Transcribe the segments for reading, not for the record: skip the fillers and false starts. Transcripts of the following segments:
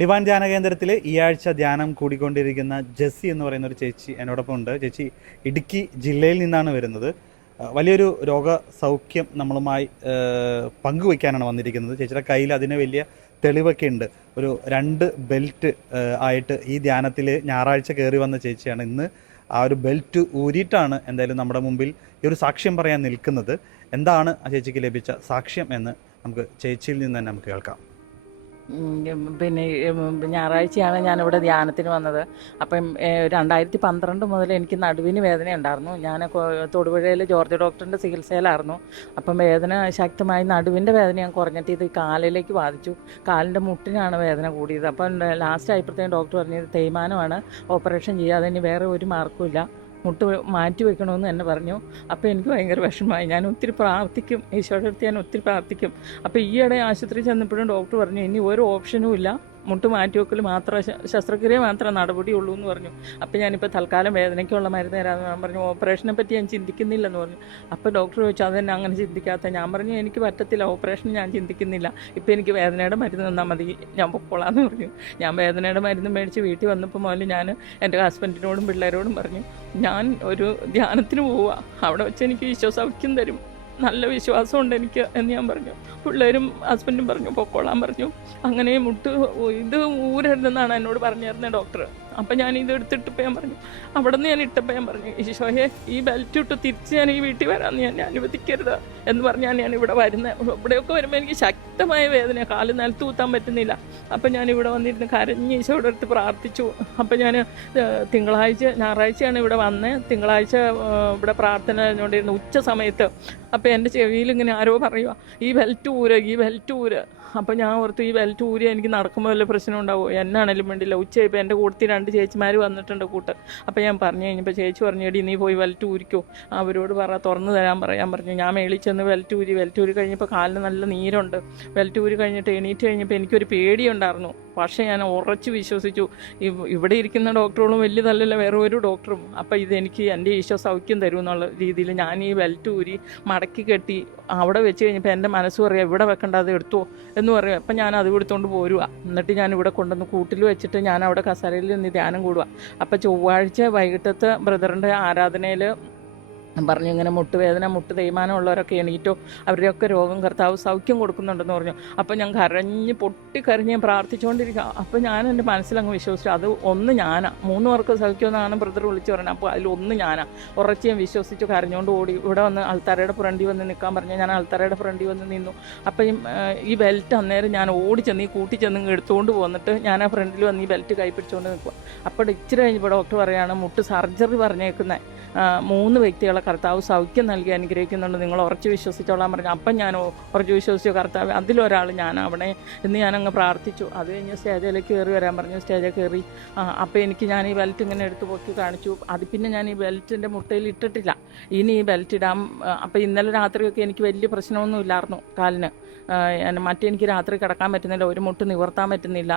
Divine ധ്യാന കേന്ദ്രത്തിൽ ഈ ആഴ്ച ധ്യാനം കൂടിക്കൊണ്ടിരിക്കുന്ന ജെസ്സി എന്ന് പറയുന്ന ഒരു ചേച്ചി എന്നോടൊപ്പം ഉണ്ട്. ചേച്ചി ഇടുക്കി ജില്ലയിൽ നിന്നാണ് വരുന്നത്. വലിയൊരു രോഗസൗഖ്യം നമ്മളുമായി പങ്കുവയ്ക്കാനാണ് വന്നിരിക്കുന്നത്. ചേച്ചിയുടെ കയ്യിൽ അതിന് വലിയ തെളിവൊക്കെ ഉണ്ട്. ഒരു 2 ബെൽറ്റ് ആയിട്ട് ഈ ധ്യാനത്തിൽ ഞായറാഴ്ച കയറി വന്ന ചേച്ചിയാണ്. ഇന്ന് ആ ഒരു ബെൽറ്റ് ഊരിയിട്ടാണ് എന്തായാലും നമ്മുടെ മുമ്പിൽ ഈ ഒരു സാക്ഷ്യം പറയാൻ നിൽക്കുന്നത്. എന്താണ് ആ ചേച്ചിക്ക് ലഭിച്ച സാക്ഷ്യം എന്ന് നമുക്ക് ചേച്ചിയിൽ നിന്ന് തന്നെ നമുക്ക് കേൾക്കാം. പിന്നെ ഞായറാഴ്ചയാണ് ഞാനിവിടെ ധ്യാനത്തിന് വന്നത്. അപ്പം 2012 മുതൽ എനിക്ക് നടുവിന് വേദന ഉണ്ടായിരുന്നു. ഞാൻ തൊടുപുഴയിൽ ജോർജ് ഡോക്ടറിൻ്റെ ചികിത്സയിലായിരുന്നു. അപ്പം വേദന ശക്തമായി, നടുവിൻ്റെ വേദന ഞാൻ കുറഞ്ഞിട്ട് ഇത് കാലിലേക്ക് ബാധിച്ചു. കാലിൻ്റെ മുട്ടിനാണ് വേദന കൂടിയത്. അപ്പം ലാസ്റ്റ് ആയപ്പോഴത്തേക്കും ഡോക്ടർ പറഞ്ഞത് തേയ്മാനമാണ്, ഓപ്പറേഷൻ ചെയ്യാതെ ഇനി വേറെ ഒരു മാർക്കും ഇല്ല, മുട്ട് മാറ്റി വെക്കണമെന്ന് തന്നെ പറഞ്ഞു. അപ്പോൾ എനിക്ക് ഭയങ്കര വിഷമമായി. ഞാൻ ഒത്തിരി പ്രാർത്ഥിക്കും, ഈശോയുടെ അടുത്ത് ഞാൻ ഒത്തിരി പ്രാർത്ഥിക്കും. അപ്പോൾ ഈയിടെ ആശുപത്രി ചെന്നപ്പോഴും ഡോക്ടർ പറഞ്ഞു ഇനി ഒരു ഓപ്ഷനും ഇല്ല, മുട്ട് മാറ്റിവെക്കൽ മാത്രം, ശസ്ത്രക്രിയ മാത്രമേ നടപടിയുള്ളൂ എന്ന് പറഞ്ഞു. അപ്പോൾ ഞാനിപ്പോൾ തൽക്കാലം വേദനയ്ക്കുള്ള മരുന്ന് തരാമെന്ന് ഞാൻ പറഞ്ഞു. ഓപ്പറേഷനെ പറ്റി ഞാൻ ചിന്തിക്കുന്നില്ലെന്ന് പറഞ്ഞു. അപ്പോൾ ഡോക്ടർ ചോദിച്ചു അതെന്നെ അങ്ങനെ ചിന്തിക്കാത്ത. ഞാൻ പറഞ്ഞു എനിക്ക് പറ്റത്തില്ല, ഓപ്പറേഷൻ ഞാൻ ചിന്തിക്കുന്നില്ല, ഇപ്പോൾ എനിക്ക് വേദനയുടെ മരുന്ന് തന്നാൽ മതി, ഞാൻ പൊക്കോളാന്ന് പറഞ്ഞു. ഞാൻ വേദനയുടെ മരുന്ന് മേടിച്ച് വീട്ടിൽ വന്നപ്പോൾ മുതൽ ഞാൻ എൻ്റെ ഹസ്ബൻഡിനോടും പിള്ളേരോടും പറഞ്ഞു ഞാൻ ഒരു ധ്യാനത്തിന് പോവുക, അവിടെ വെച്ച് എനിക്ക് വിശ്വാസൗഖ്യം തരും, നല്ല വിശ്വാസമുണ്ട് എനിക്ക് എന്ന് ഞാൻ പറഞ്ഞു. പിള്ളേരും ഹസ്ബൻഡും പറഞ്ഞു പൊക്കോളാൻ പറഞ്ഞു. അങ്ങനെ മുട്ട് ഇത് ഊരരുതെന്നാണ് എന്നോട് പറഞ്ഞിരുന്നത് ഡോക്ടർ. അപ്പം ഞാൻ ഇത് എടുത്തിട്ടപ്പോൾ ഞാൻ പറഞ്ഞു, അവിടെ നിന്ന് ഞാൻ ഇട്ടപ്പോൾ ഞാൻ പറഞ്ഞു ഈശോയെ ഈ ബെൽറ്റ് ഇട്ട് തിരിച്ച് ഞാൻ ഈ വീട്ടിൽ വരാമെന്ന് ഞാൻ അനുവദിക്കരുത് എന്ന് പറഞ്ഞാൽ ഞാൻ ഇവിടെ വരുന്നത്. ഇവിടെയൊക്കെ വരുമ്പോൾ എനിക്ക് ശക്തമായ വേദന, കാല് നിലത്ത് കുത്താൻ പറ്റുന്നില്ല. അപ്പം ഞാൻ ഇവിടെ വന്നിരുന്ന് കരഞ്ഞ് ഈശോയുടെ അടുത്ത് പ്രാർത്ഥിച്ചു. അപ്പം ഞാൻ ഞായറാഴ്ചയാണ് ഇവിടെ വന്നത്. തിങ്കളാഴ്ച ഇവിടെ പ്രാർത്ഥന കഴിഞ്ഞുകൊണ്ടിരുന്നു ഉച്ച സമയത്ത്. അപ്പോൾ എൻ്റെ ചെവിയിൽ ഇങ്ങനെ ആരോ പറയുക ഈ ബെൽറ്റ് ഊര്. അപ്പോൾ ഞാൻ ഓർത്തു ഈ ബെൽറ്റ് ഊരി എനിക്ക് നടക്കുമ്പോൾ വല്ല പ്രശ്നം ഉണ്ടാവുമോ, എന്നാണേലും വേണ്ടില്ല. ഉച്ചയായപ്പോൾ എൻ്റെ കൂട്ടത്തിൽ 2 ചേച്ചിമാർ വന്നിട്ടുണ്ട് കൂട്ട്. അപ്പോൾ ഞാൻ പറഞ്ഞു കഴിഞ്ഞപ്പോൾ ചേച്ചി പറഞ്ഞു എടി നീ പോയി ബെൽറ്റ് ഊരിക്കോ, അവരോട് തുറന്ന് തരാൻ പറയാൻ പറഞ്ഞു. ഞാൻ മേളിൽ ചെന്ന് ബെൽറ്റ് ഊരി കഴിഞ്ഞപ്പോൾ കാലിന് നല്ല നീരുണ്ട്. ബെൽറ്റ് ഊരി കഴിഞ്ഞിട്ട് എണീറ്റ് കഴിഞ്ഞപ്പോൾ എനിക്കൊരു പേടിയുണ്ടായിരുന്നു. പക്ഷേ ഞാൻ ഉറച്ച് വിശ്വസിച്ചു ഇവിടെ ഇരിക്കുന്ന ഡോക്ടറുകളും വലിയതല്ലല്ലോ വേറെ ഒരു ഡോക്ടറും. അപ്പോൾ ഇതെനിക്ക് എൻ്റെ ഈശോ സൗഖ്യം തരും എന്നുള്ള രീതിയിൽ ഞാൻ ഈ ബെൽറ്റ് ഊരി മടക്കി കെട്ടി അവിടെ വെച്ച് കഴിഞ്ഞപ്പോൾ എൻ്റെ മനസ്സ് പറയുക ഇവിടെ വെക്കേണ്ട, അത് എടുത്തോ എന്ന് പറയും. അപ്പം ഞാൻ അത് എടുത്തുകൊണ്ട് പോരുക. എന്നിട്ട് ഞാൻ ഇവിടെ കൊണ്ടുവന്ന് കൂട്ടിൽ വെച്ചിട്ട് ഞാൻ അവിടെ കസേരയിൽ നിന്ന് ധ്യാനം കൂടുക. അപ്പോൾ ചൊവ്വാഴ്ച വൈകിട്ടത്തെ ബ്രദറിൻ്റെ ആരാധനയിൽ പറഞ്ഞു ഇങ്ങനെ മുട്ടുവേദന, മുട്ട് തേയ്മാനം ഉള്ളവരൊക്കെ എണീറ്റോ, അവരുടെയൊക്കെ രോഗം കർത്താവ് സൗഖ്യം കൊടുക്കുന്നുണ്ടെന്ന് പറഞ്ഞു. അപ്പോൾ ഞാൻ പൊട്ടിക്കരഞ്ഞ് ഞാൻ പ്രാർത്ഥിച്ചുകൊണ്ടിരിക്കുക. അപ്പോൾ ഞാൻ എൻ്റെ മനസ്സിലങ്ങ് വിശ്വസിച്ചു അത് ഒന്ന് ഞാനാണ്, 3 പേർക്ക് സൗഖ്യമെന്നാണ് ബ്രദർ വിളിച്ചു പറഞ്ഞത്. അപ്പോൾ അതിലൊന്ന് ഞാനാണ്. ഉറച്ച് ഞാൻ വിശ്വസിച്ചു കരഞ്ഞുകൊണ്ട് ഓടി ഇവിടെ വന്ന് അൾത്താരയുടെ ഫ്രണ്ടിൽ വന്ന് നിൽക്കാൻ പറഞ്ഞു. ഞാൻ അൾത്താരയുടെ ഫ്രണ്ടിൽ വന്ന് നിന്നു. അപ്പം ഈ ബെൽറ്റ് അന്നേരം ഞാൻ ഓടിച്ചെന്ന് ഈ കൂട്ടി ചെന്ന് എടുത്തുകൊണ്ട് പോന്നിട്ട് ഞാൻ ആ ഫ്രണ്ടിൽ വന്ന് ഈ ബെൽറ്റ് കൈ പിടിച്ചുകൊണ്ട് നിൽക്കുക. അപ്പോൾ ഇച്ചിരി കഴിഞ്ഞപ്പോൾ ഡോക്ടർ പറയുകയാണ് മുട്ട് സർജറി പറഞ്ഞേക്കുന്നത് 3 വ്യക്തികളെ കർത്താവ് സൗഖ്യം നൽകി അനുഗ്രഹിക്കുന്നുണ്ട്, നിങ്ങൾ ഉറച്ച് വിശ്വസിച്ചോളാൻ പറഞ്ഞു. അപ്പം ഞാൻ ഉറച്ച് വിശ്വസിച്ചു കർത്താവ് അതിലൊരാൾ ഞാനാവണേ എന്ന് ഞാനങ്ങ് പ്രാർത്ഥിച്ചു. അത് കഴിഞ്ഞ് സ്റ്റേജിലേക്ക് കയറി വരാൻ പറഞ്ഞു. സ്റ്റേജിൽ കയറി അപ്പോൾ ഞാൻ ഈ ബെൽറ്റ് ഇങ്ങനെ എടുത്ത് പൊക്കി കാണിച്ചു. അത് പിന്നെ ഞാൻ ഈ ബെൽറ്റിൻ്റെ മുട്ടയിൽ ഇട്ടിട്ടില്ല, ഇനി ഈ ബെൽറ്റ് ഇടാം. അപ്പോൾ ഇന്നലെ രാത്രിയൊക്കെ എനിക്ക് വലിയ പ്രശ്നമൊന്നും ഇല്ലായിരുന്നു കാലിന്. എനിക്ക് രാത്രി കിടക്കാൻ പറ്റുന്നില്ല, ഒരു മുട്ട് നിവർത്താൻ പറ്റുന്നില്ല.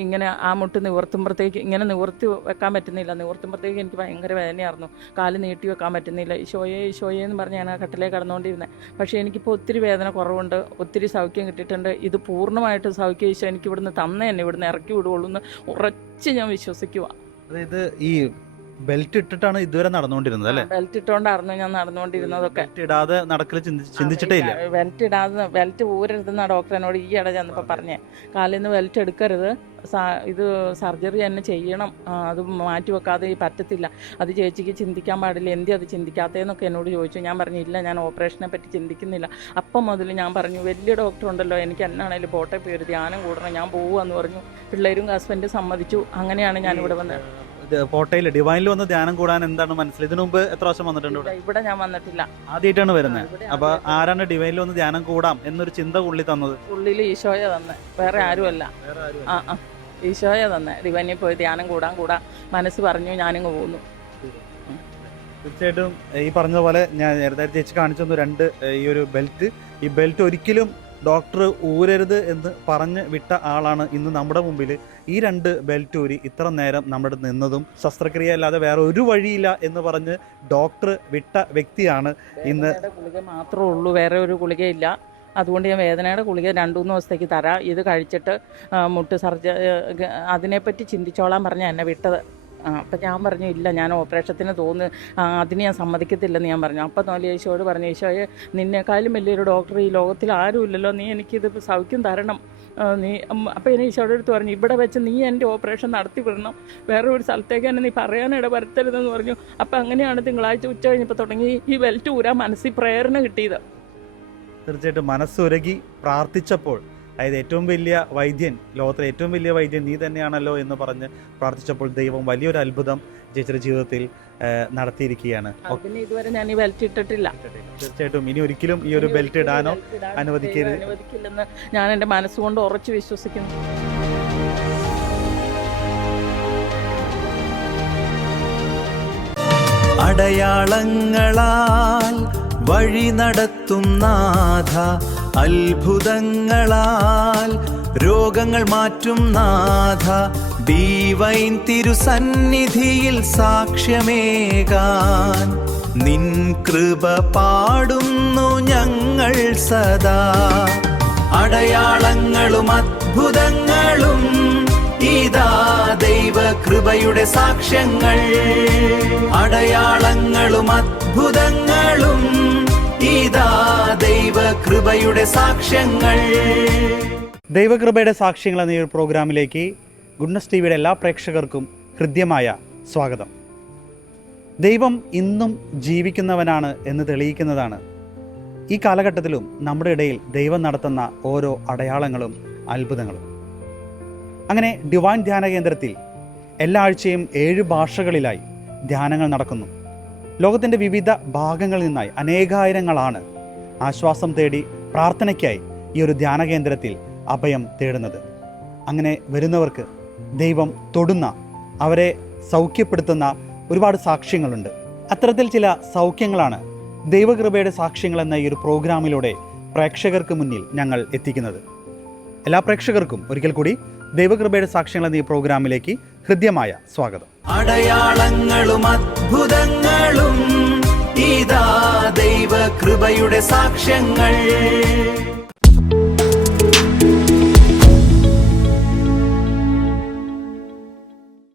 ഇങ്ങനെ ആ മുട്ട് നിവർത്തുമ്പോഴത്തേക്ക് ഇങ്ങനെ നിവർത്തി വെക്കാൻ പറ്റുന്നില്ല, നിവർത്തുമ്പോഴത്തേക്ക് എനിക്ക് ഭയങ്കര വേദനയായിരുന്നു. കാല് നീട്ടി വെക്കാൻ പറ്റുന്നില്ല. ഈശോയെ എന്ന് പറഞ്ഞ് ഞാൻ ആ കട്ടിലേക്ക് കടന്നുകൊണ്ടിരുന്നത്. പക്ഷേ എനിക്കിപ്പോൾ ഒത്തിരി വേദന കുറവുണ്ട്, ഒത്തിരി സൗഖ്യം കിട്ടിയിട്ടുണ്ട്. ഇത് പൂർണ്ണമായിട്ട് സൗഖ്യം ഈശോ എനിക്ക് ഇവിടുന്ന് തന്നെ ഇവിടുന്ന് ഇറക്കി വിടുകയുള്ളൂ എന്ന് ഉറച്ച് ഞാൻ വിശ്വസിക്കുക. അതായത് ഈ ബെൽറ്റ് ഇട്ടിട്ടാണ് ഇതുവരെ നടന്നുകൊണ്ടിരുന്നത് അല്ലേ? ബെൽറ്റ് ഇട്ടോണ്ടായിരുന്നു ഞാൻ നടന്നുകൊണ്ടിരുന്നതൊക്കെ. ഇടാതെ നടക്കൽ ചിന്തിച്ചിട്ടേ ഇല്ല. ബെൽറ്റ് ഊരരുതെന്ന ഡോക്ടർ എന്നോട് ഈ ഇട ചെന്നപ്പോൾ പറഞ്ഞേ, കാലിൽ നിന്ന് ബെൽറ്റ് എടുക്കരുത്, ഇത് സർജറി തന്നെ ചെയ്യണം, അത് മാറ്റി വെക്കാതെ പറ്റത്തില്ല, അത് ചേച്ചിക്ക് ചിന്തിക്കാൻ പാടില്ല, എന്തി അത് ചിന്തിക്കാത്തതെന്നൊക്കെ എന്നോട് ചോദിച്ചു. ഞാൻ പറഞ്ഞു ഇല്ല, ഞാൻ ഓപ്പറേഷനെ പറ്റി ചിന്തിക്കുന്നില്ല. അപ്പം മുതൽ ഞാൻ പറഞ്ഞു വലിയ ഡോക്ടർ ഉണ്ടല്ലോ, എനിക്ക് എന്നാണേലും പോട്ടെ പോയി ഒരു ധ്യാനം കൂടണം, ഞാൻ പോവാന്ന് പറഞ്ഞു. പിള്ളേരും ഹസ്ബൻഡ് സമ്മതിച്ചു. അങ്ങനെയാണ് ഞാനിവിടെ വന്നത്. കോട്ടയിൽ ഡിവൈനിൽ വന്ന് ധ്യാനം കൂടാൻ എന്താണ് മനസ്സിൽ? ഇതിനു മുമ്പ് എത്ര പ്രാവശ്യം വന്നിട്ടുണ്ട്? ഇവിടെ ഞാൻ വന്നിട്ടില്ല, ആദ്യമായിട്ടാണ് വരുന്നത്. അപ്പൊ ആരാണ് ഡിവൈനിൽ വന്ന് ധ്യാനം കൂടാം എന്നൊരു ചിന്ത ഉള്ളി തന്നത്? ഉള്ളിൽ ഈശോയ തന്നെ, വേറെ ആരുമല്ല. ഈശോയ തന്നെ. ഡിവൈനിൽ പോയി ധ്യാനം കൂടാൻ മനസ്സ് പറഞ്ഞു, ഞാനിങ്ങ് പോകുന്നു. തീർച്ചയായിട്ടും ഈ പറഞ്ഞതുപോലെ ഞാൻ നേരത്തെ ചേച്ചി കാണിച്ചു തന്നു 2 ഈ ഒരു ബെൽറ്റ്. ഈ ബെൽറ്റ് ഒരിക്കലും ഡോക്ടർ ഊരരുത് എന്ന് പറഞ്ഞ് വിട്ട ആളാണ് ഇന്ന് നമ്മുടെ മുമ്പിൽ ഈ 2 ബെൽറ്റ് ഊരി ഇത്ര നേരം നമ്മുടെ നിന്നതും. ശസ്ത്രക്രിയ അല്ലാതെ വേറെ ഒരു വഴിയില്ല എന്ന് പറഞ്ഞ് ഡോക്ടർ വിട്ട വ്യക്തിയാണ് ഇന്ന്. ഗുളിക മാത്രമേ ഉള്ളൂ, വേറെ ഒരു ഗുളികയില്ല. അതുകൊണ്ട് ഞാൻ വേദനയുടെ ഗുളിക 2-3 ദിവസത്തേക്ക് തരാം, ഇത് കഴിച്ചിട്ട് മുട്ട് അതിനെപ്പറ്റി ചിന്തിച്ചോളാൻ പറഞ്ഞാൽ എന്നെ വിട്ടത്. അപ്പം ഞാൻ പറഞ്ഞു ഇല്ല, ഞാൻ ഓപ്പറേഷത്തിന് അതിന് ഞാൻ സമ്മതിക്കത്തില്ലെന്ന് ഞാൻ പറഞ്ഞു. അപ്പം നോലി ഈശോയോട് പറഞ്ഞു, ഈശോയെ നിന്നേക്കാളും വലിയൊരു ഡോക്ടർ ഈ ലോകത്തിൽ ആരുമില്ലല്ലോ, നീ എനിക്കിത് സൗഖ്യം തരണം. അപ്പോൾ ഞാൻ ഈശോയുടെ അടുത്ത് പറഞ്ഞു, ഇവിടെ വെച്ച് നീ എൻ്റെ ഓപ്പറേഷൻ നടത്തി വിടണം, വേറെ ഒരു സ്ഥലത്തേക്ക് തന്നെ നീ പറയാനിട വരുത്തരുതെന്ന് പറഞ്ഞു. അപ്പം അങ്ങനെയാണ് തിങ്കളാഴ്ച ഉച്ച കഴിഞ്ഞപ്പോൾ തുടങ്ങി ഈ ബെൽറ്റ് ഊരാൻ മനസ്സിൽ പ്രേരണ കിട്ടിയത്. തീർച്ചയായിട്ടും മനസ്സുരുകി പ്രാർത്ഥിച്ചപ്പോൾ, അതായത് ഏറ്റവും വലിയ വൈദ്യൻ, ലോകത്തിലെ ഏറ്റവും വലിയ വൈദ്യൻ നീ തന്നെയാണല്ലോ എന്ന് പറഞ്ഞ് പ്രാർത്ഥിച്ചപ്പോൾ ദൈവം വലിയൊരു അത്ഭുതം ചേച്ചിയുടെ ജീവിതത്തിൽ നടത്തിയിരിക്കുകയാണ്. പിന്നെ ഇതുവരെ ഞാൻ ഈ ബെൽറ്റ് ഇട്ടിട്ടില്ല. തീർച്ചയായിട്ടും ഇനി ഒരിക്കലും ഈ ഒരു ബെൽറ്റ് ഇടാനോ അനുവദിക്കില്ലെന്ന് ഞാൻ എൻ്റെ മനസ്സുകൊണ്ട് ഉറച്ചു വിശ്വസിക്കുന്നു. അടയാളങ്ങളാൽ വഴി നടത്തും നാഥ, അത്ഭുതങ്ങളാൽ രോഗങ്ങൾ മാറ്റും നാഥ, ഡിവൈൻ തിരുസന്നിധിയിൽ സാക്ഷ്യമേകാൻ നിൻ കൃപ പാടുന്നു ഞങ്ങൾ സദാ. അടയാളങ്ങളും അത്ഭുതങ്ങളും ഇതാ ദൈവ കൃപയുടെ സാക്ഷ്യങ്ങൾ. അടയാളങ്ങളും അത്ഭുതങ്ങളും ഇതാ ദൈവ കൃപയുടെ സാക്ഷ്യങ്ങൾ. ദൈവകൃപയുടെ സാക്ഷ്യങ്ങൾ എന്ന ഈ ഒരു പ്രോഗ്രാമിലേക്ക് ഗുഡ്നസ് ടിവിയുടെ എല്ലാ പ്രേക്ഷകർക്കും ഹൃദ്യമായ സ്വാഗതം. ദൈവം ഇന്നും ജീവിക്കുന്നവനാണ് എന്ന് തെളിയിക്കുന്നതാണ് ഈ കാലഘട്ടത്തിലും നമ്മുടെ ഇടയിൽ ദൈവം നടത്തുന്ന ഓരോ അടയാളങ്ങളും അത്ഭുതങ്ങളും. അങ്ങനെ ഡിവൈൻ ധ്യാന കേന്ദ്രത്തിൽ എല്ലാ ആഴ്ചയും 7 ഭാഷകളിലായി ധ്യാനങ്ങൾ നടക്കുന്നു. ലോകത്തിൻ്റെ വിവിധ ഭാഗങ്ങളിൽ നിന്നായി അനേകായിരങ്ങളാണ് ആശ്വാസം തേടി പ്രാർത്ഥനയ്ക്കായി ഈ ഒരു ധ്യാന കേന്ദ്രത്തിൽ അഭയം തേടുന്നത്. അങ്ങനെ വരുന്നവർക്ക് ദൈവം തൊടുന്ന, അവരെ സൗഖ്യപ്പെടുത്തുന്ന ഒരുപാട് സാക്ഷ്യങ്ങളുണ്ട്. അത്തരത്തിൽ ചില സൗഖ്യങ്ങളാണ് ദൈവകൃപയുടെ സാക്ഷ്യങ്ങൾ എന്ന ഈ ഒരു പ്രോഗ്രാമിലൂടെ പ്രേക്ഷകർക്ക് മുന്നിൽ ഞങ്ങൾ എത്തിക്കുന്നത്. എല്ലാ പ്രേക്ഷകർക്കും ഒരിക്കൽ കൂടി ദൈവകൃപയുടെ സാക്ഷ്യങ്ങൾ എന്ന ഈ പ്രോഗ്രാമിലേക്ക് ഹൃദ്യമായ സ്വാഗതം. അടയാളങ്ങളും അത്ഭുതങ്ങളും ഇതാ ദൈവ കൃപയുടെ സാക്ഷ്യങ്ങൾ.